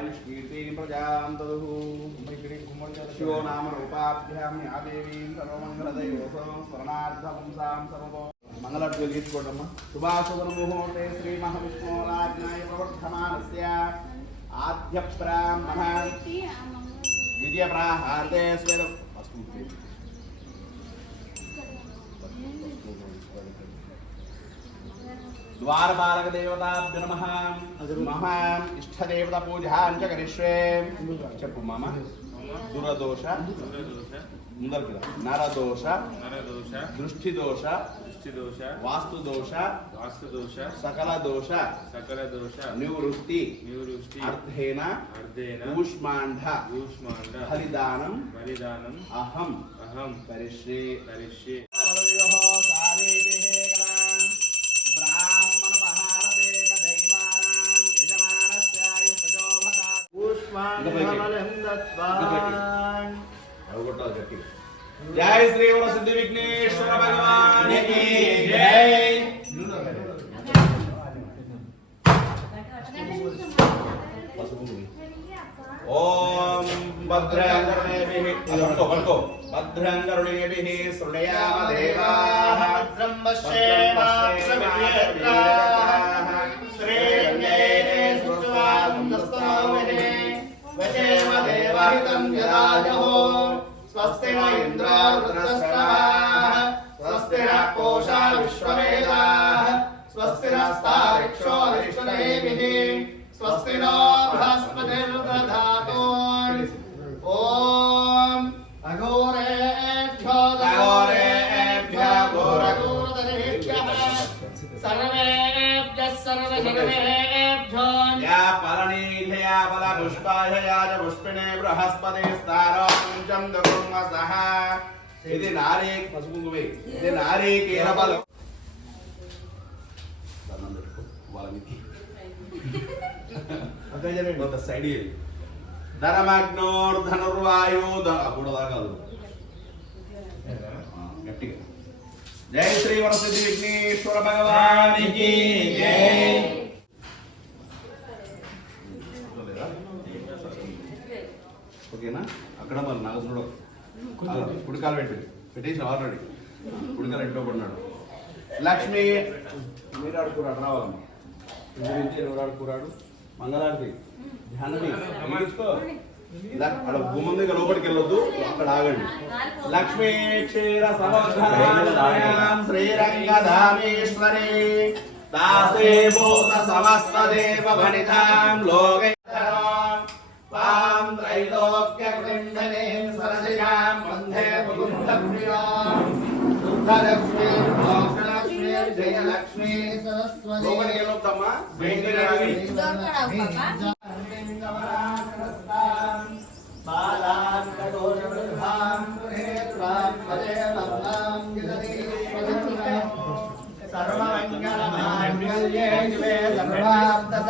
ఆయుష్కీర్తి ప్రజాం తదుః శివో నామ రూపాభ్యాం యా దేవీం సర్వమంగళదయోసం స్మరణార్థపుంసాం సర్వో మంగళార్తి వెలిగించుకోండమ్మా శుభాశుభ ముహూర్తే శ్రీ మహావిష్ణురాజ్ఞాయ ప్రవర్ధమానస్య ఆద్య బ్రాహ్మణ ద్వితీయ ప్రాహార్తే స్వేద ద్వారపాలక దేవతాభ్య నమః. మమ ఇష్టదేవత పూజాం చ కరిష్యే చెప్పు మమ. దురదోష. ముందరికి. నరదోష. నరదోష. దృష్టి దోష దృష్టిదోష. వాస్తు దోష వాస్తుదోష. సకల దోష సకల దోష నివృత్తి. నివృష్టి అర్థేన అర్ధేన. కూష్మాండ కూష్మాండ ఫలిదానం బలిదానం. అహం. అహం. కరిష్యే. కరిష్యే. జై శ్రీ సిద్ధి విఘ్నేశ్వర భగవానికి జై ఓం భద్రంగరుణేభిః అలా పట్టుకో పట్టుకో భద్రంగరుణేభిః శృణయామ దేవాః భద్రం పశ్యేమాత్రమిత్యేత్రాः శ్రేణ్యేనే సృష్ట్వాందస్తమోమినే వశేమ దేవహితం యదాజహో స్వస్తి న ఇంద్రావృతస్రవాः స్వస్తి న కోశా విశ్వవేదాः స్వస్తి నస్తారిక్షో అరిష్టనేమిః స్వస్తి నో బృహస్పతిర్దధాతు ఓం అఘోరేభ్యో అఘోరేభ్యో ఘోరఘోరదరేభ్యः సర్వేభ్యः సర్వసర్వేభ్యో బల పుష్పాయ యా చ పుష్పిణే బృహస్పతి స్థారో ఇది నారీ పసుపుంగువే. ఇది బలం. దండం పెట్టుకో కొంత సైడ్ గట్టిగా. జై శ్రీ వరసిద్ధి విఘ్నేశ్వర భగవానికి జై. ఓకేనా? అక్కడ మన నాగసుడు చూడ. కుడికాలు పెట్టి. పెట్టేసి ఆల్రెడీ కుడికాలు ఇంట్లో పడినాడు. లక్ష్మి మీరు ఆడుకురాడు రావాలమ్మ. ఇంటి ఎవరు ఆడుకురాడు మంగళారతి. ధ్యానమి అక్కడ గుమ్మం దగ్గర లోపలికి వెళ్ళొద్దు. అక్కడ ఆగండి. లక్ష్మీ క్షీర సమర్థాం శ్రీరంగధామేశ్వరి దాసే భూత సమస్త దేవ వనితాం లోకే सञ्जनीम् सरजयाम् वंदे मुकुन्दपुण्याम् दुर्गलक्ष्मीर्मोक्षलक्ष्मीर् जयलक्ष्मी। सरस्वतीलोकम वेङ्कटरवि बालान् कठोरवृद्धाम् गृहेत्राम् भजे लग्नाम् गिरदीश्वरम् सर्वमङ्गलमाङ्गल्ये शिवे सर्वार्थस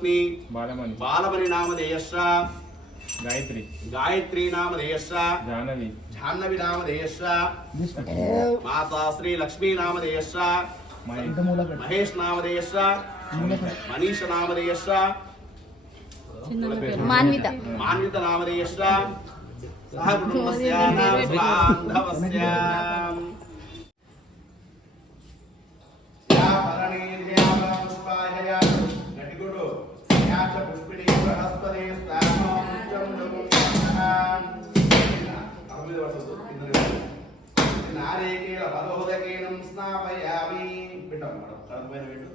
पत्नी। ಬಾಲಮಣಿ ಬಾಲಮಣಿ ನಾಮಧೇಯಶ್ರ गायत्री। गायत्री नामधेयश्च जाह्नवी। जाह्नवी नाम नामधेयश्च माता श्री लक्ष्मी नाम नामधेयश्च महेश। नाम नामधेयश्च मनीष नामधेयश्च मान्वित। मान्वित नामधेयश्च सह कुटुम्बस्य बान्धवस्य या भरणीर्या पुष्पाय या నారేకేల పదోదకేనం స్నాపయామి. పెట్టం మేడం? కడపైన పెట్టు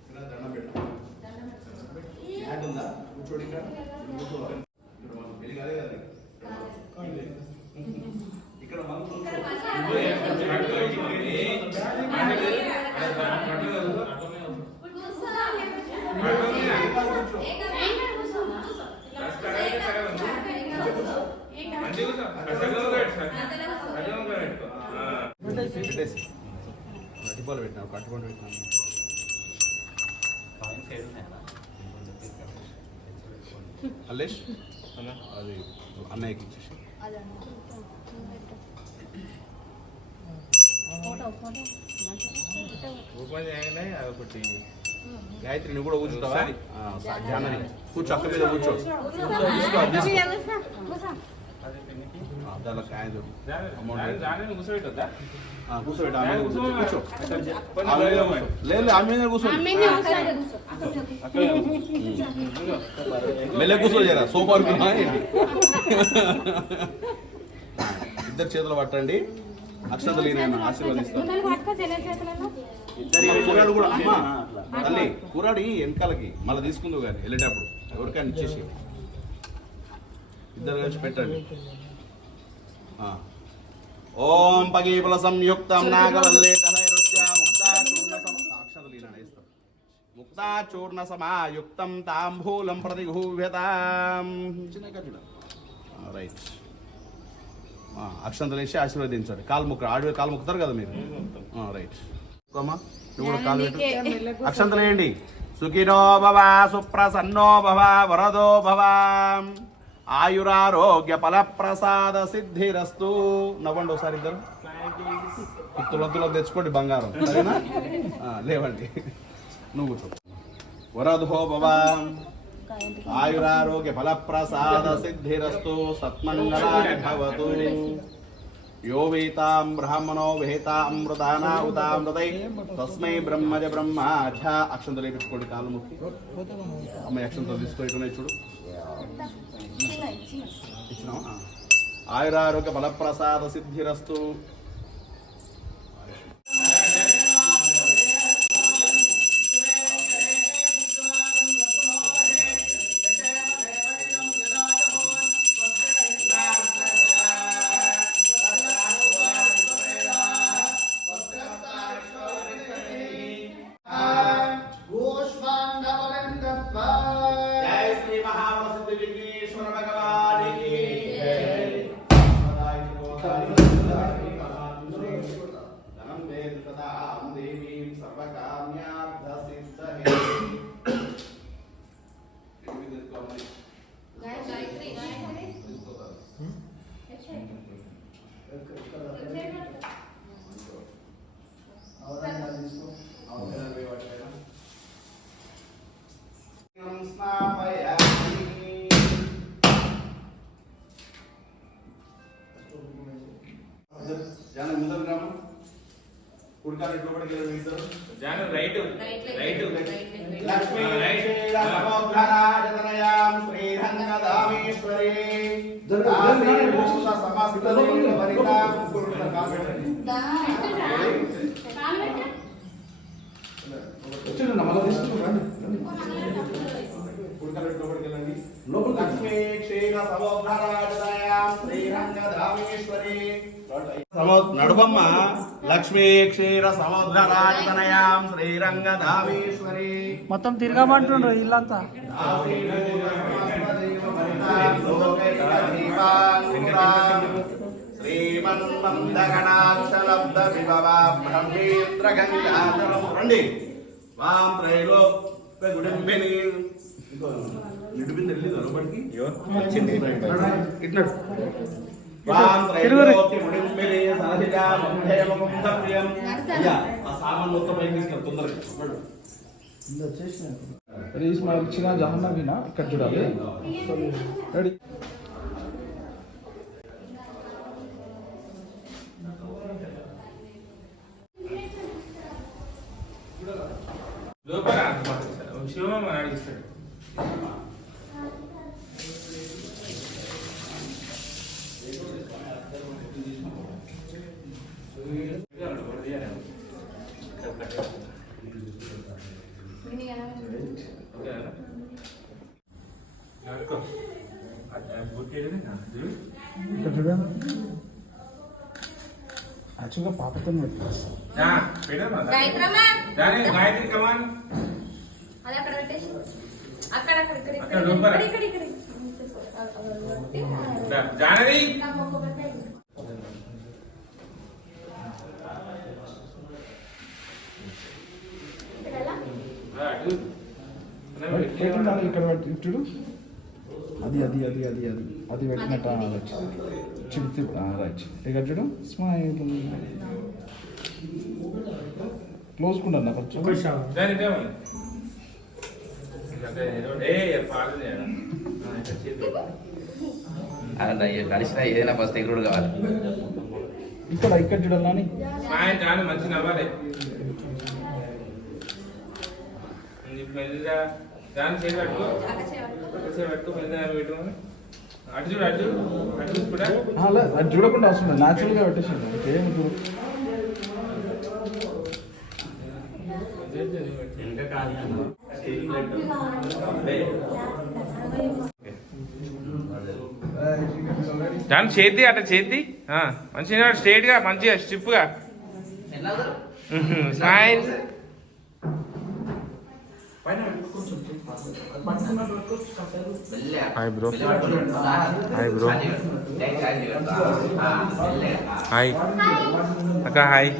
ఇక్కడ దండం పెట్టు. ఉందా? కూర్చోడి ఇక్కడ కూర్చో ఇక్కడ మనం పెళ్ళి కాలే కదా ఇక్కడ మనం పెట్టేసి అటిపాలు పెట్టినా కట్టుకొని పెట్టినాను అల్లేష్? అది అన్నయ్యకి ఇచ్చేసి. అదొకటి. గాయత్రి నువ్వు కూడా కూర్చుంటావా? కూర్చో అక్క మీద కూర్చో. తీసుకో, తీసుకో. దానిలో. అమౌంట్ కూర్చోబెట్టు. లేదు. ఆమె మీద కూర్చో. మెల్ల సోఫా? ఇద్దరు చేతులు పట్టండి. అక్షతలు ఆశీర్వదిస్తాను కూరాడు కూడా అమ్మా. తల్లి కూరాడి వెనకాలకి. మళ్ళీ తీసుకుందు కానీ వెళ్ళేటప్పుడు. ఎవరికైనా ఇచ్చేసి ఇద్దరు కలిసి పెట్టండి. ఓం పగీపుల సంయుక్తం ముక్తాచూర్ణ సమాయుక్తం తాంబూలం ప్రతిగూహ్యతాం. రైట్ అక్షంతలు వేసి ఆశీర్వదించండి కాలు ముక్క ఆడియో కాలు ముక్కుతారు కదా మీరు? రైట్ అక్షంతలు వేయండి సుఖినో భవ సుప్రసన్నో భవ వరదో భవ. ఆయురారోగ్య ఫలప్రసాద సిద్ధిరస్తు. నవ్వండి ఒకసారి ఇద్దరు. తులతుల తెచ్చుకోండి బంగారం. సరేనా? లేవండి. నువ్వు కూర్చో. వరదో భవ ఆయురారోగ్య ఫలప్రసాద సిద్ధిరస్తు. సత్మంగళాని భవతు. యో వేతాం బ్రాహ్మణో వేతామృతానామృతామృతై తస్మై బ్రహ్మజ బ్రహ్మాఢ అక్షంతలు వేపించుకోండి కాలు ముక్కి. అమ్మ అక్షంతలు తీసుకో చూడు. ఆయురారోగ్య బలప్రసాద సిద్ధిరస్తు. సమో నడుపమ్మ లక్ష్మీ క్షీర సముద్రరాజతనయాం శ్రీరంగదామేశ్వరి మొత్తం తిరగమంటుండ్రు ఇల్లంతా. శ్రీ శ్రీమన్మందగణాక్షలబ్ద విభవా బ్రహ్మేంద్ర రండి వాం త్రైలో గుడింబిని నిడిపింది అయ్యో వచ్చింది. ఇట్లా. రేస్ మాకు ఇచ్చిన జహన్నవిన ఇక్కడ చూడాలి రెడీ లోపల శివమ్మ అడిగిస్తాడు గాయత్రి కమాన్ అది అక్కడ పెట్టేసి. అక్కడ అక్కడ ఇక్కడ జానవి. పెట్టి అది అది అది అది అది. అది పెట్టినట్టు చిడితే రైట్ ఇక్కడ చూడు. స్మైల్. క్లోజ్ కూడా కొంచెం కలిసిన ఏదైనా ఫస్ట్ ఎగురుడు కావాలి. ఇక్కడ ఇక్కడ చూడాలి నాని. స్మైల్ చాలు మంచి నవ్వాలి. చేయబట్టు. చేయబట్టు అటు చూడు అటు అటు చూడకుండా అవసరం న్యాచురల్గా పెట్టేసాడు ఇంకేం చూడు. దాన్ని చేద్ది అట్లా చేద్ది. మంచిగా స్ట్రేట్గా మంచిగా స్టిప్గా smile hi bro hi bro hi అక్క హాయ్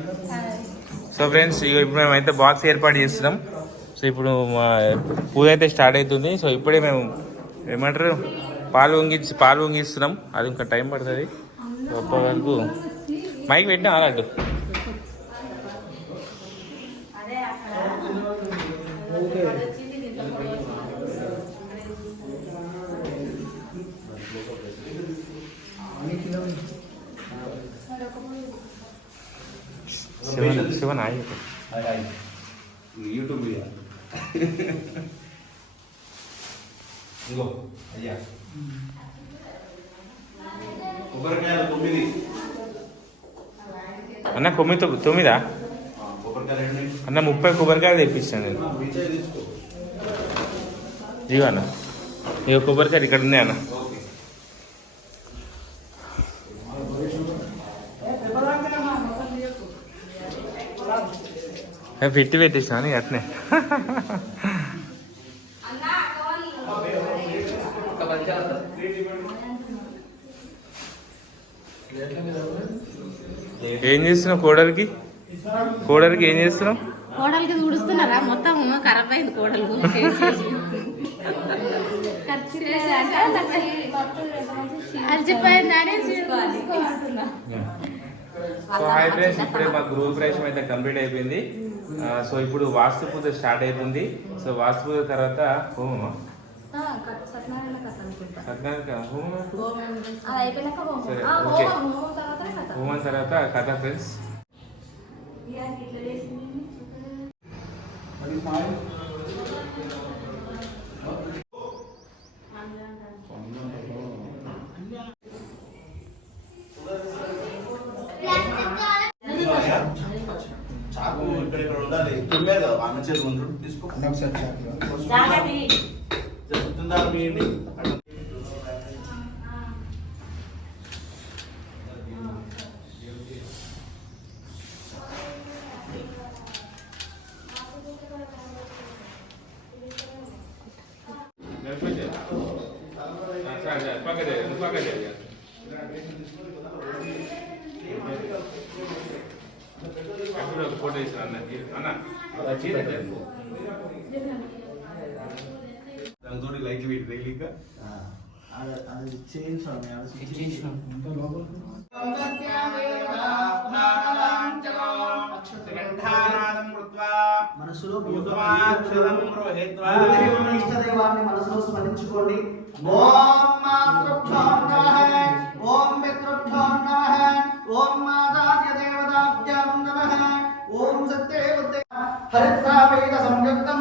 సో ఫ్రెండ్స్ ఇగో ఇప్పుడు మేమైతే బాక్స్ ఏర్పాటు చేస్తున్నాం. సో ఇప్పుడు మా పూజ అయితే స్టార్ట్ అవుతుంది. సో ఇప్పుడే మేము ఏమంటారు? పాలు వంగించి పాలు వంగిస్తున్నాం. అది ఇంకా టైం పడుతుంది. గొప్ప వరకు. మైక్ పెట్టినా అలాంటి శివన్ శివన్ హాయ్ యూట్యూబ్ ఇయ్య. ఇదిగో అయ్యా. కొబ్బరికాయలు తొమ్మిది. అన్న కొమ్మి తొ- తొమ్మిదా? అన్న ముప్పై కొబ్బరికాయలు తెప్పించాను నేను. ఇదిగో అన్న. ఇక కొబ్బరికాయలు ఇక్కడ ఉన్నాయి అన్న. పెట్టి పెట్టేసాను అట్నే ఏం చేస్తున్నావు కోడలికి? కోడలికి ఏం చేస్తున్నావు? కోడలికి తుడుస్తున్నారా? మొత్తం ఖరాబ్ అయింది కోడలు హాయ్ ఫ్రెండ్స్ ఇప్పుడే మా గృహ ప్రవేశం అయితే కంప్లీట్ అయిపోయింది. సో ఇప్పుడు వాస్తు పూజ స్టార్ట్ అవుతుంది. సో వాస్తు పూజ తర్వాత హోమమా సత్యనారాయణ కథ అనుకుంటా. సత్యనారాయణ హోమం ఎప్పుడు? అది అయిపోయినాక హోమం. సరే, ఆ, ఓకే. హోమం, హోమం తర్వాతనే కథ. హోమం తర్వాత కథ ఫ్రెండ్స్ ఇయాలకి ఇట్లా చేసింది. అది స్మైల్ చాకు ఇక్కడ ఇక్కడ ఉండాలి తుమ్మే కదా అన్న చేతి ఉండు తీసుకో ఒకసారి చాలు. జరుగుతుందా మీ ఇంటి పక్క ఫోటో ఇస్తాను అన్న అన్న చీర ఎట్లా? దానితోటి లైట్లు పెట్టి రైలింగ్ అది చేంజ్ స్వామి అది మనసులో ఇష్టదైవాన్ని మనసులో స్మరించుకోండి ఓం మాతృభ్యో నమః ఓం పితృభ్యో నమః ఓం మాతాయ దేవతాభ్యాం నమః ఓం సత్యే బుద్ధే హరిత్రావేద సంయుక్తం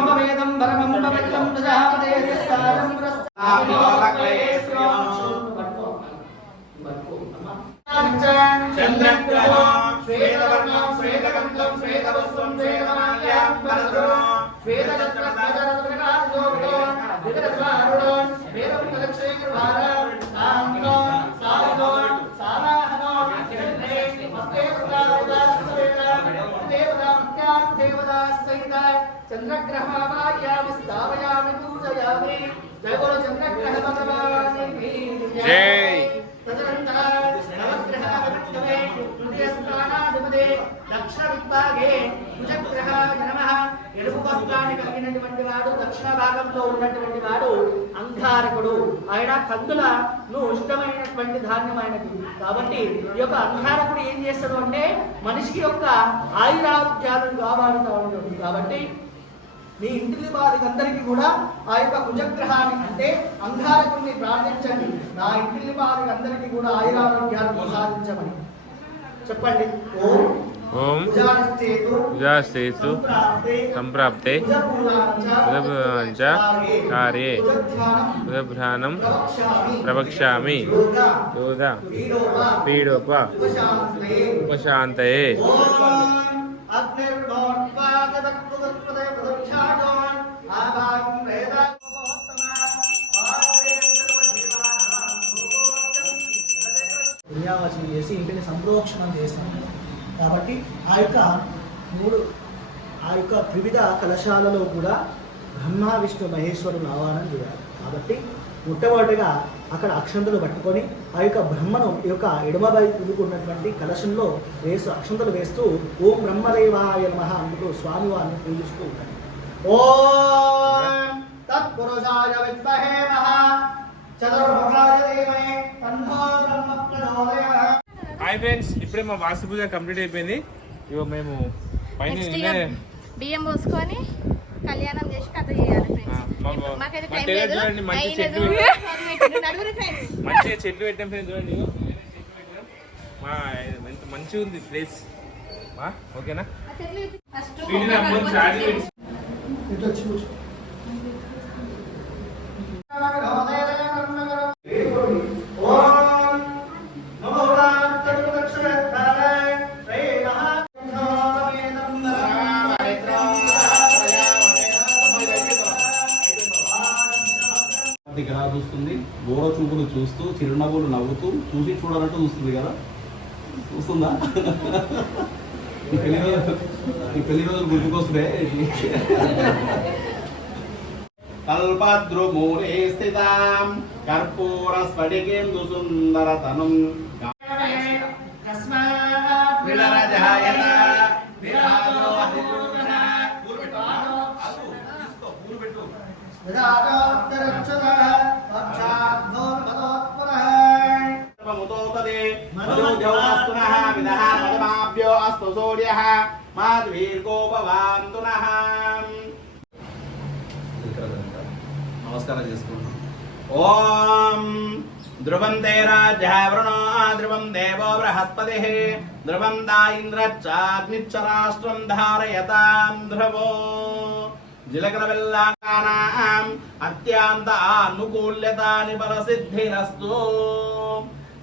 యజ్ఞోపవేదం పరమం పవిత్రం ప్రజాపతే సారం చంద్రగ్రహం చంద్రగ్రహమాయామి పూజయామి జయ గురు చంద్రగ్రహ భగవానికి జై. దక్షిణవిద్భాగే కుజగ్రహాయ నమః ఎరుపు వస్త్రాన్ని కలిగినటువంటి వాడు దక్షిణ భాగంలో ఉన్నటువంటి వాడు అంగారకుడు. ఆయన కందులను ఇష్టమైనటువంటి ధాన్యమైనది కాబట్టి ఈ యొక్క అంగారకుడు ఏం చేస్తాడు అంటే మనిషికి యొక్క ఆయురారోగ్యాలను కాపాడుతూ ఉంటుంది కాబట్టి మీ ఇంటిని వారికి అందరికీ కూడా ఆ యొక్క కుజగ్రహాన్ని అంటే అంగారకుడిని ప్రార్థించండి. నా ఇంటిని వారికి అందరికీ కూడా ఆయురారోగ్యాలు ప్రసాదించమని. చెప్పండి. ఓం ఓం కుజాశ్చేతు ఉజాసేతు సంప్రాప్తే కుజపూజాంచ కార్యే ఉదభ్రానం ప్రవక్ష్యామి యోధ పీడోప ఉపశాంతయే. పుణ్యావచనం చేసి ఇంటిని సంప్రోక్షణం చేస్తాం. కాబట్టి ఆ యొక్క మూడు ఆ యొక్క త్రివిధ కలశాలలో కూడా బ్రహ్మ విష్ణు మహేశ్వరుని ఆహ్వానం చేయాలి కాబట్టి మొట్టమొదటిగా అక్కడ అక్షంతలు పట్టుకొని ఆ యొక్క బ్రహ్మను ఈ యొక్క ఎడమ వైపుకు ఉన్నటువంటి కలశంలో వేస్తూ అక్షంతలు వేస్తూ ఓం బ్రహ్మదేవాయ నమః అందుకు స్వామి వారిని పూజిస్తూ ఉంటారు. ఓం తత్పురుషాయ విద్మహే మహా చతుర్భుజాయ ధీమహి తన్నో హాయ్ ఫ్రెండ్స్ ఇప్పుడే మా వాస్తు పూజ కంప్లీట్ అయిపోయింది. ఇగో మేము పైన బియ్యం పోసుకొని కళ్యాణం చేసి కథ చేయాలి ఫ్రెండ్స్ మంచి చెట్లు పెట్టిండు. నలుగురు ఫ్రెండ్స్ మంచిగా చెట్లు పెట్టాం ఫ్రెండ్స్ చూడండి. మా ఎంత మంచిగా ఉంది ప్లేస్ మా ఓకేనా? చూస్తూ చిరునవ్వులు నవ్వుతూ చూసి చూడాలంటూ చూస్తుంది కదా? చూస్తుందా? ఈ పెళ్ళి రోజు ఈ పెళ్ళి రోజులు గుర్తుకొస్తున్నాయి కల్పద్రుమూలే స్థితాం కర్పూర స్ఫటికేందు విరాజో అపూర్వః. పూలు పెట్టు. సర్వముతోతదే మధుజౌనస్తునః విదః మదమాభ్యో అస్తు సూర్యః మాద్వీర్గోపవాంతునః నమస్కారం చేసుకుంటాం ఓం ధ్రువం తే రాజ్య వృణో ధ్రువం దేవో బృహస్పతి ధ్రువం దా ఇంద్రచ్చాగ్నిచ్చ రాష్ట్రం ధారయతాం ధ్రువో జిలకర వెల్లాకానాం అత్యంత ఆనుకూల్యతాని పరసిద్ధిరస్తు శ్రీమన్మోదక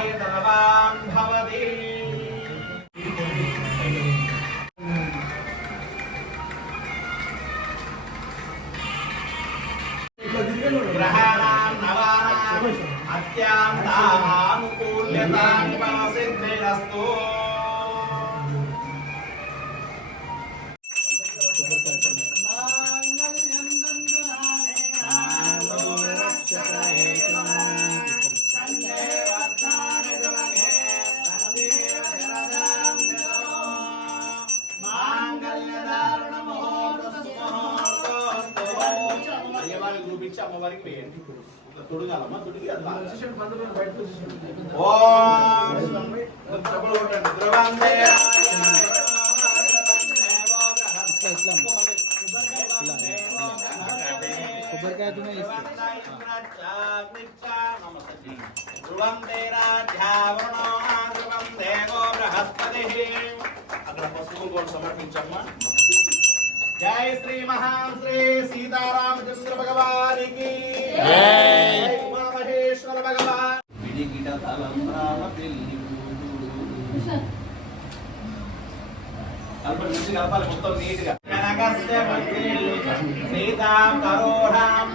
ఆయతనవాన్ భవతి గ్రహాణాం నవానాం అత్యాంతానుకూల్యతాని తొడగాలమ్మా తొడిగి అట్లా ఓం డబ్బులు కొట్టండి. ధ్రువందే ధ్రువందే రాజ్యావరణో ధ్రువం దేవో బృహస్పతి అక్కడ పసుపు కూడా సమర్పించమ్మా జై శ్రీ మహాశ్రీ సీతారామచంద్ర భగవానికి. జై. ఉమామహేశ్వర భగవాన్. విడిగిట తలంబ్రాల పెళ్ళి కలపండి మంచిగా కలపాలి మొత్తం నీట్గా సీతాం కరోహాం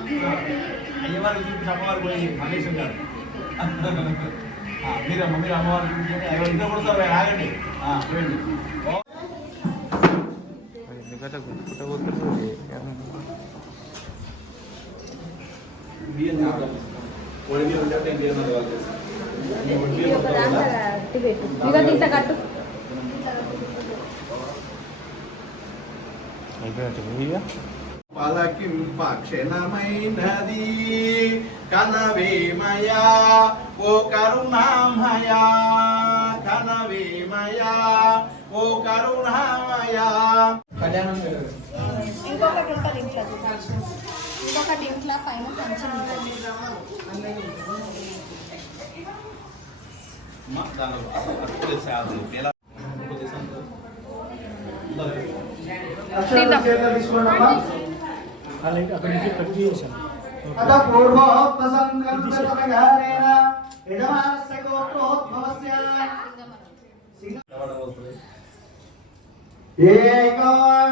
అయ్యవారు చూపించి అమ్మవారు పోయి మహేశ్వర్ గారు. మీరమ్మ మీరు అమ్మవారు చూపించండి. అయ్యవారు ఇద్దరు కూడా సార్ ఆగండి. చూడండి. ఓ ఎందుకంటే పుట్టబోతుంది అయిపోయినట్టు కనవేమయా ఓ కరుణామయా. కనవేమయా ఓ కరుణామయా. కళ్యాణం ఇంకొకటి ఉంటుంది ఇంట్లో ఇంకొకటి ఇంట్లో పైన అత యజమానస్య గోత్రోద్భవస్య. ఏకం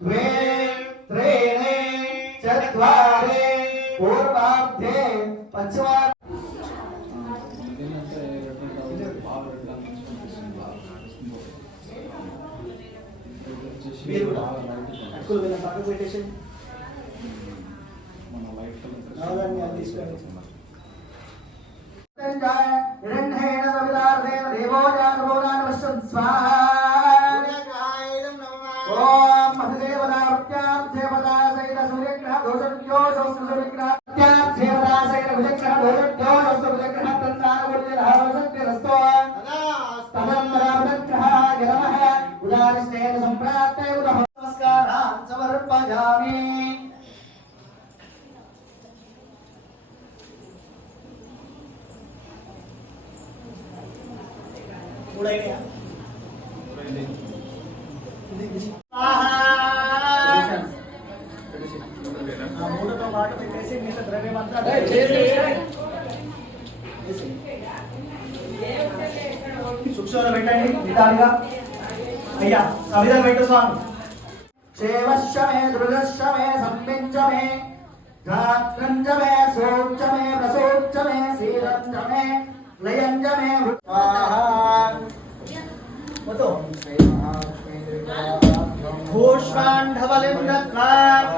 ద్వే త్రీణి చత్వారి పూర్వార్ధే పశ్చిమా మీరు కూడా అటుకులు వెళ్ళిన పక్కకు పెట్టేసి రావాలని అది తీసుకొని హిరణ్యేన సవితార్థేన దేవో జాతభోగాన్ పశ్యన్ స్వాహా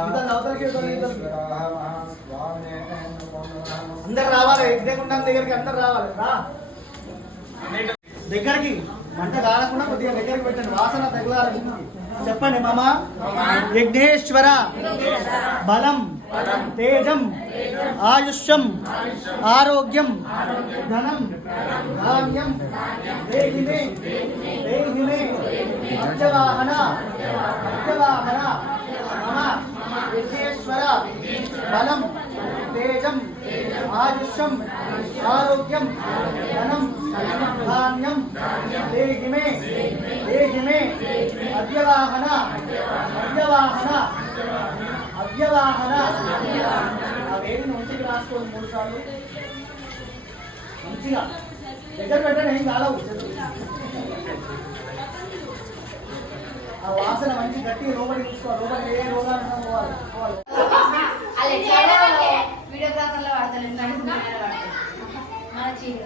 ఇతను అవతలికి ఇతను ఇతను. అందరు రావాలి యజ్ఞగుండం దగ్గరికి అందరు రావాలి రా. దగ్గరికి మంట కాలకుండా కొద్దిగా దగ్గరికి పెట్టండి వాసన తగలాలి. చెప్పండి మమ. విఘ్నేశ్వర బలం. तेजम आयुष्यम आरोग्यम धनम धान्यम देहिने देहिने बलम तेजम आयुष्यम आरोग्यम धनम धान्यम देहिमे देहिमे అద్యవాహన ఆ వేడిని మంచిగా రాసుకోండి మూడు సార్లు మంచిగా దగ్గర పెట్టండి ఏం కాలవు ఆ వాసన మంచి గట్టి లోపలికి తీసుకోవాలి లోపలికి ఏ రోగాలు పోవాలి వీడియోగ్రాఫర్లో వాడతాను మన చీర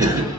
Yeah.